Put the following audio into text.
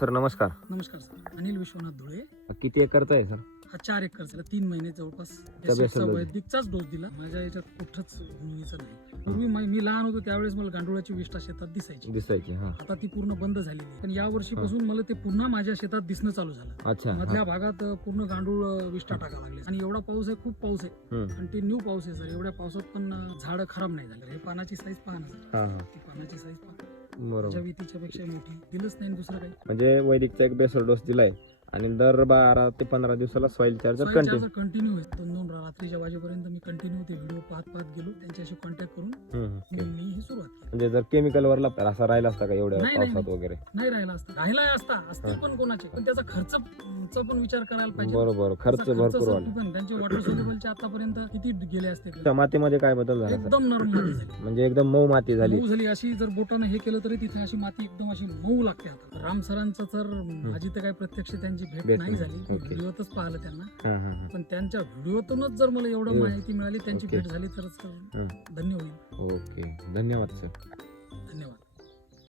Sir नमस्कार. नमस्कार sir. Anil Vishwanath Dhule. किती एकरचा आहे सर? हा चार एकर झाला तीन महिने जवळपास वैदिकचाच डोस दिला. माझ्या याच्यात कुठंच गुणवीचं नाही. पूर्वी मा- मी लहान होतो त्यावेळेस मला गांडुळाची विष्ठा शेतात दिसायची. दिसायची हा. आता ती पूर्ण बंद झालेली आहे. पण या वर्षीपासून मला ते पुन्हा माझ्या शेतात दिसणं चालू झालं. अच्छा मधल्या भागात अ, पूर्ण गांडूळ अ, विष्ठा टाका लागले. आणि एवढा पाऊस आहे खूप पाऊस आहे. हम्म. कंटिन्यू पाऊस आहे सर. एवढ्या पावसात पण अ, झाडं खराब नाही झाले. हे पानाची साईज पहा ना सर. हा हा. ती पानाची साईज पहा. बरोबर. पेक्षा मोठी. दिलंच नाही दुसरं काही? म्हणजे वैदिकचा एक बेसर डोस दिलाय. आणि दर बारा ते पंधरा दिवसाला सॉइल चार्जर कंटिन्यू कंटिन्यू आहे दोन दोन रात्रीच्या वाजेपर्यंत मी कंटिन्यू ते व्हिडिओ पाहत पाहत गेलो. त्यांच्याशी कॉन्टॅक्ट करून मी ही सुरुवात म्हणजे जर केमिकल वरला असा राहिला असता का एवढ्या पावसात वगैरे? नाही राहिला असता. राहिला असता. असतील. पण कोणाचे. पण त्याचा खर्च चा पण विचार करायला पाहिजे. बरोबर. खर्च भरपूर पण त्यांचे वॉटर सोल्युबलचे आतापर्यंत किती गेले असते मातीमध्ये काय बदल झाला एकदम नरम माती झाली. म्हणजे एकदम मऊ माती झाली. झाली. अशी जर बोटानं हे केलं तरी तिथे अशी माती एकदम अशी मऊ लागते आता. राम सरांचं तर माझी तर काही प्रत्यक्ष त्यांची भेट भेट नाही. झाली ओके. व्हिडिओतच पाहिलं त्यांना हा हा हा पण त्यांच्या व्हिडिओतूनच जर मला एवढं. माहिती मिळाली त्यांची ओके. भेट झाली तर सर हं. धन्य होईल ओके धन्यवाद सर धन्यवाद